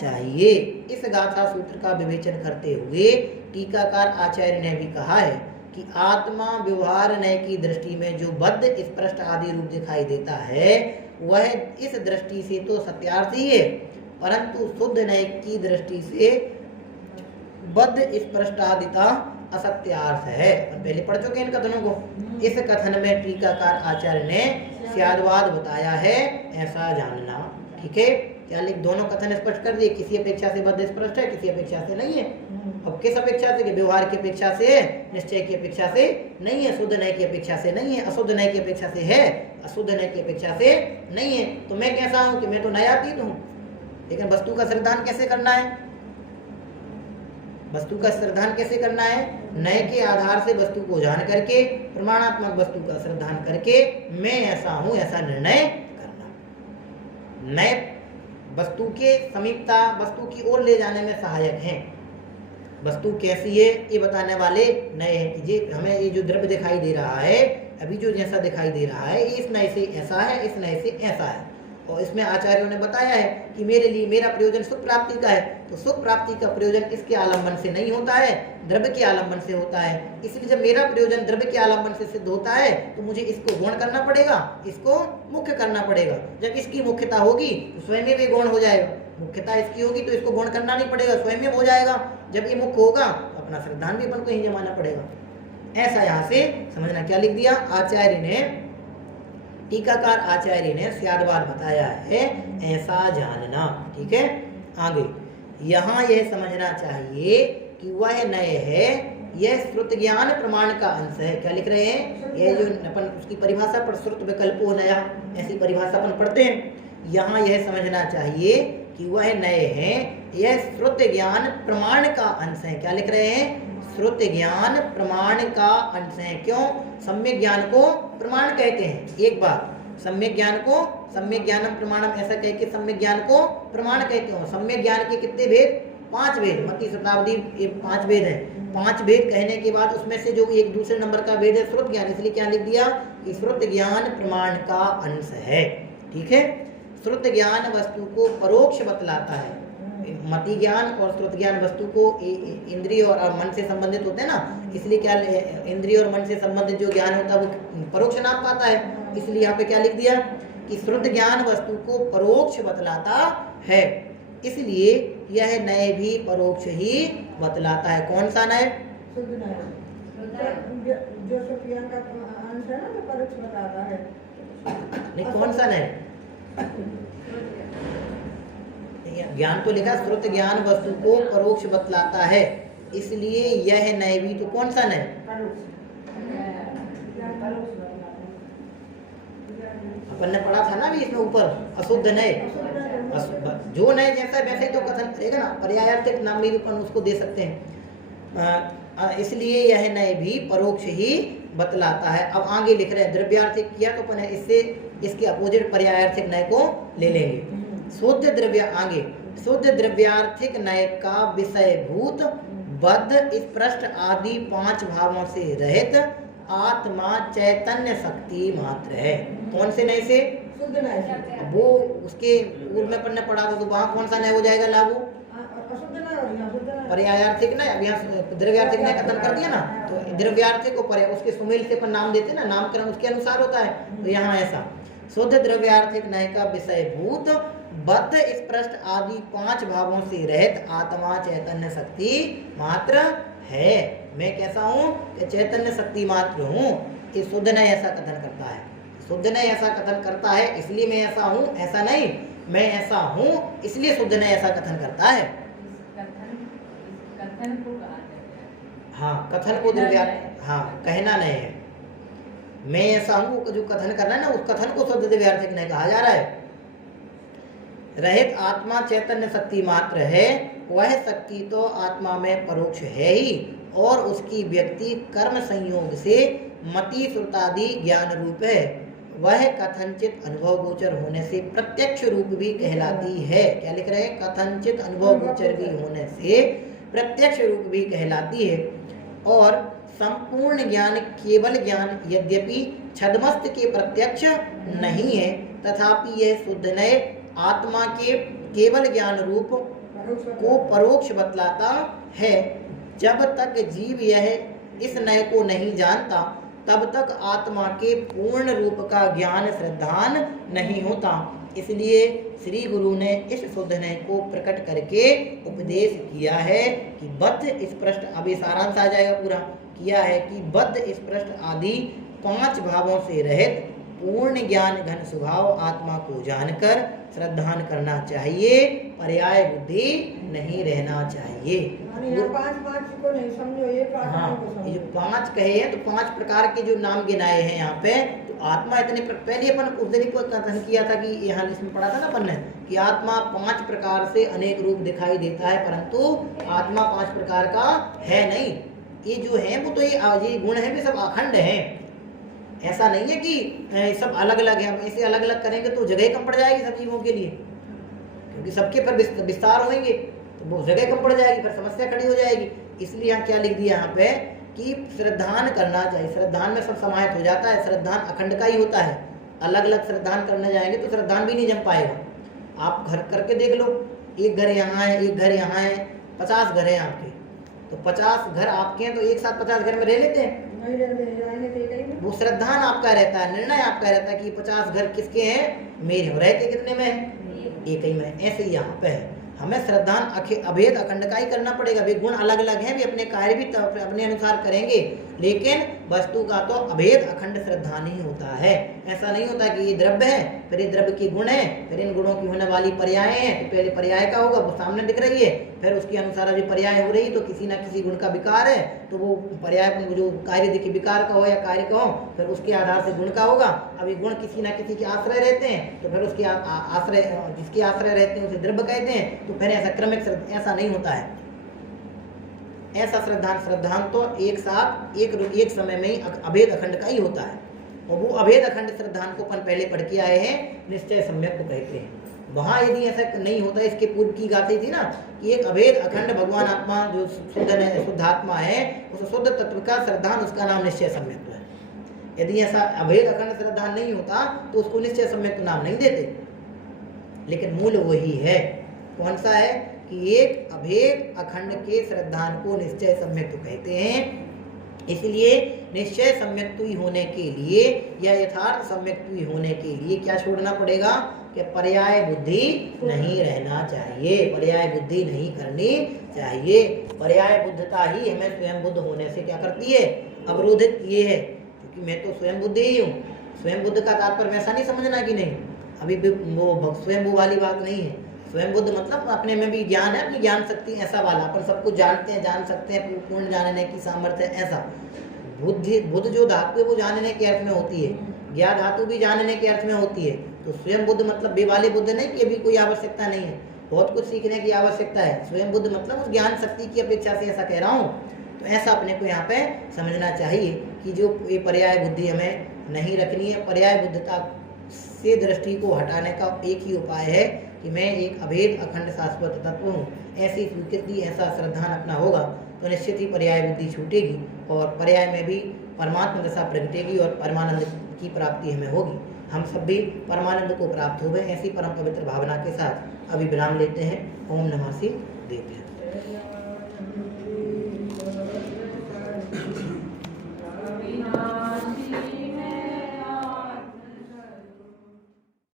चाहिए। इस गाथा सूत्र का विवेचन करते हुए टीकाकार आचार्य ने भी कहा है कि आत्मा व्यवहार नय की दृष्टि में जो बद्ध स्पष्ट आदि रूप दिखाई देता है वह इस दृष्टि से तो सत्यार्थ ही है, परंतु शुद्ध नय की दृष्टि से बद्ध स्पष्टादिता असत्यार्थ है। पहले पढ़ चुके इन कथनों को। इस कथन में टीकाकार आचार्य ने स्यादवाद बताया है ऐसा जानना। ठीक है, क्या लिख दोनों कथन स्पष्ट कर दिए, किसी अपेक्षा से बद्ध स्पष्ट है, किसी अपेक्षा से नहीं है। अब किस अपेक्षा से? व्यवहार की अपेक्षा से है, निश्चय की अपेक्षा से नहीं है, शुद्ध नय की अपेक्षा से नहीं है, अशुद्ध नय की अपेक्षा से है, अशुद्ध नय की अपेक्षा से नहीं है। तो मैं कैसा हूँ कि मैं तो नयातीत हूँ, लेकिन वस्तु का श्रद्धान कैसे करना है? वस्तु का श्रद्धान कैसे करना है? नय के आधार से वस्तु को जान करके प्रमाणात्मक वस्तु का श्रद्धान करके मैं ऐसा हूं ऐसा निर्णय करना। नय वस्तु के समीपता वस्तु की ओर ले जाने में सहायक हैं। वस्तु कैसी है ये बताने वाले नय हैं कि ये हमें ये जो द्रव्य दिखाई दे रहा है अभी जो जैसा दिखाई दे रहा है इस नय से ऐसा है, इस नय से ऐसा है। और इसमें आचार्यों ने बताया है कि मेरे लिए मेरा प्रयोजन सुख प्राप्ति का है, तो सुख प्राप्ति का प्रयोजन इसके आलम्बन से नहीं होता है, द्रव्य के आलम्बन से होता है। इसलिए जब मेरा प्रयोजन द्रव्य के आलम्बन से सिद्ध होता है तो मुझे इसको गौण करना पड़ेगा, इसको मुख्य करना पड़ेगा। जब इसकी मुख्यता होगी तो स्वयं में गौण हो जाएगा, मुख्यता इसकी होगी तो इसको गौण करना नहीं पड़ेगा, स्वयं में हो जाएगा। जब ये मुख्य होगा तो अपना श्रद्धान भी अपन को ही जमाना पड़ेगा। ऐसा यहाँ से समझना। क्या लिख दिया आचार्य ने? टीकाकार आचार्य ने स्यादवाद बताया है ऐसा जानना। ठीक है, आगे यहाँ यह समझना चाहिए कि वह नय है, यह श्रुत ज्ञान प्रमाण का अंश है। क्या लिख रहे हैं? यह जो अपन उसकी परिभाषा पर श्रुत विकल्पो नया ऐसी परिभाषा अपन पढ़ते हैं। यहाँ यह समझना चाहिए कि वह नय है, यह श्रुत ज्ञान प्रमाण का अंश है। क्या लिख रहे हैं? श्रुत ज्ञान प्रमाण का अंश है। क्यों? सम्यक ज्ञान को प्रमाण कहते हैं। एक बात, सम्यक ज्ञान को सम्यक ज्ञानम प्रमाणम ऐसा कह के सम्यक ज्ञान को प्रमाण कहते हो। सम्यक ज्ञान के कितने भेद? 5 भेद। मती शताब्दी 5 भेद हैं। 5 भेद कहने के बाद उसमें से जो एक दूसरे नंबर का भेद है श्रुत ज्ञान, इसलिए क्या लिख दिया कि श्रुत ज्ञान प्रमाण का अंश है। ठीक है, श्रुत ज्ञान वस्तु को परोक्ष बतलाता है। मति ज्ञान और श्रुत ज्ञान वस्तु को इंद्रिय और मन से संबंधित होते हैं ना, इसलिए क्या इंद्रिय और मन से संबंधित जो ज्ञान होता है वो परोक्ष नाम पाता है। इसलिए यहाँ पे क्या लिख दिया कि श्रुत ज्ञान वस्तु को परोक्ष बतलाता है, इसलिए यह नय भी परोक्ष ही बतलाता है। कौन सा नय? शुद्ध नय, जो सुफियान का अंश है ना वो परोक्ष बताता है। नहीं, कौन सा नय? ज्ञान तो लिखा श्रुत ज्ञान वस्तु को परोक्ष बतलाता है, इसलिए यह नय भी। तो कौन सा नय? अपन ने पढ़ा था ना भी इसमें ऊपर अशुद्ध नय। जो नय जैसा वैसे ही तो कथन करेगा ना, पर्यायार्थिक नाम भी अपन उसको दे सकते हैं। इसलिए यह नय भी परोक्ष ही बतलाता है। अब आगे लिख रहे हैं द्रव्यार्थिक किया तो अपन इससे इसके अपोजिट पर्यायार्थिक नय को ले लेंगे। शुद्ध द्रव्य आगे शुद्ध द्रव्यार्थिक नय का विषयभूत बद्ध स्पष्ट आदि 5 भावों से रहित आत्मा चैतन्य शक्ति मात्र है। कौन से नय से? शुद्ध नय। वो उसके पूर्व में अपन ने पढ़ा था तो वहाँ कौन सा नय हो जाएगा लागू? पर्यायार्थिक नय। अब यहाँ द्रव्यार्थिक नय कथन कर दिया ना, तो द्रव्यार्थिक को उसके सुमेल से अपन नाम देते ना, नामकरण उसके अनुसार होता है। तो यहाँ ऐसा शुद्ध द्रव्यार्थिक नय का विषयभूत बद्ध स्पष्ट आदि 5 भावों से रहित आत्मा चैतन्य शक्ति मात्र है। मैं कैसा हूँ कि चैतन्य शक्ति मात्र हूँ। कि शुद्ध नय ऐसा कथन करता है, शुद्ध नय ऐसा कथन करता है इसलिए मैं ऐसा हूँ, ऐसा नहीं मैं ऐसा हूँ इसलिए शुद्ध नय ऐसा कथन करता है। हाँ, कथन को दिव्यार्थ, हाँ, कहना नहीं है। मैं ऐसा हूँ, जो कथन करना है ना, उस कथन को शुद्ध दिव्यार्थिक नहीं कहा जा रहा है। रहित आत्मा चैतन्य शक्ति मात्र है, वह शक्ति तो आत्मा में परोक्ष है ही, और उसकी व्यक्ति कर्म संयोग से मति श्रुतादि ज्ञान रूप है। वह कथनचित अनुभव गोचर होने से प्रत्यक्ष रूप भी कहलाती है। क्या लिख रहे हैं? कथनचित अनुभव गोचर भी होने से प्रत्यक्ष रूप भी कहलाती है। और संपूर्ण ज्ञान केवल ज्ञान यद्यपि छद्मस्त के प्रत्यक्ष नहीं है, तथापि यह शुद्ध नए आत्मा के केवल ज्ञान रूप को परोक्ष बतलाता है। जब तक जीव यह इस नए को नहीं जानता, तब तक आत्मा के पूर्ण रूप का ज्ञान श्रद्धान नहीं होता। इसलिए श्री गुरु ने इस शुद्ध नए को प्रकट करके उपदेश किया है कि बद्ध स्पृष्ट, अभी सारांश आ जाएगा पूरा, किया है कि बद्ध स्पृष्ट आदि 5 भावों से रहित पूर्ण ज्ञान घन स्वभाव आत्मा को जानकर श्रद्धान करना चाहिए, पर्याय बुद्धि नहीं रहना चाहिए। यहाँ 5 को नहीं समझो, ये हाँ, ये जो 5 कहे हैं, तो 5 प्रकार के जो नाम गिनाए हैं यहाँ पे, तो आत्मा इतने पहले अपन उस दिन को कथन किया था कि यहाँ इसमें पढ़ा था ना अपन ने कि आत्मा 5 प्रकार से अनेक रूप दिखाई देता है, परंतु आत्मा 5 प्रकार का है नहीं। ये जो है वो तो ये गुण है भी सब अखंड हैं। ऐसा नहीं है कि सब अलग अलग है। ऐसे अलग अलग करेंगे तो जगह कम पड़ जाएगी सब जीवों के लिए, क्योंकि सबके पर विस्तार होंगे तो वो जगह कम पड़ जाएगी, फिर समस्या खड़ी हो जाएगी। इसलिए यहाँ क्या लिख दिया यहाँ पे कि श्रद्धान करना चाहिए। श्रद्धान में सब समाहित हो जाता है। श्रद्धान अखंड का ही होता है। अलग अलग श्रद्धान करने जाएंगे तो श्रद्धान भी नहीं जम पाएगा। आप घर करके देख लो, एक घर यहाँ है, एक घर यहाँ है, 50 घर हैं आपके, तो 50 घर आपके हैं तो एक साथ 50 घर में रह लेते हैं। वो श्रद्धान आपका रहता है, निर्णय आपका रहता है कि 50 घर किसके हैं, मेरे। रहते कितने में? एक ही में। ऐसे ही यहाँ पे है, हमें श्रद्धान अभेद अखंड का ही करना पड़ेगा। वे गुण अलग अलग हैं, वे अपने कार्य भी अपने अनुसार करेंगे, लेकिन वस्तु का तो अभेद अखंड श्रद्धान ही होता है। ऐसा नहीं होता कि ये द्रव्य है, फिर ये द्रव्य के गुण है, फिर इन गुणों की होने वाली पर्याय हैं, तो पहले पर्याय का होगा, वो सामने दिख रही है, फिर उसके अनुसार अभी पर्याय हो रही, तो किसी ना किसी गुण का विकार है, तो वो पर्याय जो कार्य दिखे विकार का हो या कार्य का हो, फिर उसके आधार से गुण का होगा। अभी गुण किसी ना किसी के आश्रय रहते हैं, तो फिर उसके आश्रय, जिसके आश्रय रहते हैं उसे द्रव्य कहते हैं। तो फिर ऐसा क्रमिक ऐसा नहीं होता है। ऐसा श्रद्धान तो एक साथ एक समय में ही अभेद अखंड का ही होता है। और वो अभेद अखंड श्रद्धान को अपन पहले पढ़ के आए हैं, निश्चय सम्यक को कहते हैं। वहाँ यदि ऐसा नहीं होता, इसके पूर्व की गाथी थी ना कि एक अभेद अखंड भगवान आत्मा जो शुद्धात्मा है, उस शुद्ध तत्व का श्रद्धान, उसका नाम निश्चय सम्यक है। यदि ऐसा अभेद अखंड श्रद्धान नहीं होता तो उसको निश्चय सम्यक नाम नहीं देते, लेकिन मूल वही है। कौन सा है कि एक अभेद अखंड के श्रद्धान को निश्चय सम्यक कहते हैं। इसलिए निश्चय सम्यक होने के लिए या यथार्थ सम्यक होने के लिए क्या छोड़ना पड़ेगा कि पर्याय बुद्धि नहीं रहना चाहिए, पर्याय बुद्धि नहीं करनी चाहिए। पर्याय बुद्धता ही हमें स्वयं बुद्ध होने से क्या करती है, अवरोधित ये है, क्योंकि मैं तो स्वयं बुद्ध ही हूँ। स्वयं बुद्ध का तात्पर्य ऐसा नहीं समझना कि नहीं, अभी वो स्वयं वाली बात नहीं है। स्वयं बुद्ध मतलब अपने में भी ज्ञान है, अपनी ज्ञान शक्ति ऐसा वाला, अपन सब कुछ जानते हैं, जान सकते हैं, पूर्ण जानने की सामर्थ्य ऐसा। बुद्ध जो धातु है वो जानने के अर्थ में होती है, ज्ञा धातु भी जानने के अर्थ में होती है। तो स्वयं बुद्ध मतलब बे वाले बुद्ध नहीं कि अभी कोई आवश्यकता नहीं है, बहुत कुछ सीखने की आवश्यकता है। स्वयं बुद्ध मतलब उस ज्ञान शक्ति की अपेक्षा से ऐसा कह रहा हूँ। तो ऐसा अपने को यहाँ पे समझना चाहिए कि जो ये पर्याय बुद्धि हमें नहीं रखनी है। पर्याय बुद्धता से दृष्टि को हटाने का एक ही उपाय है कि मैं एक अभेद अखंड शाश्वत तत्व हूँ। ऐसी स्वीकृति, ऐसा श्रद्धान अपना होगा तो निश्चित ही पर्याय बुद्धि छूटेगी और पर्याय में भी परमात्मा दशा प्रगटेगी और परमानंद की प्राप्ति हमें होगी। हम सब भी परमानंद को प्राप्त हो गए। ऐसी परम पवित्र भावना के साथ अभी विराम लेते हैं। ओम नमः शिवाय देते हैं।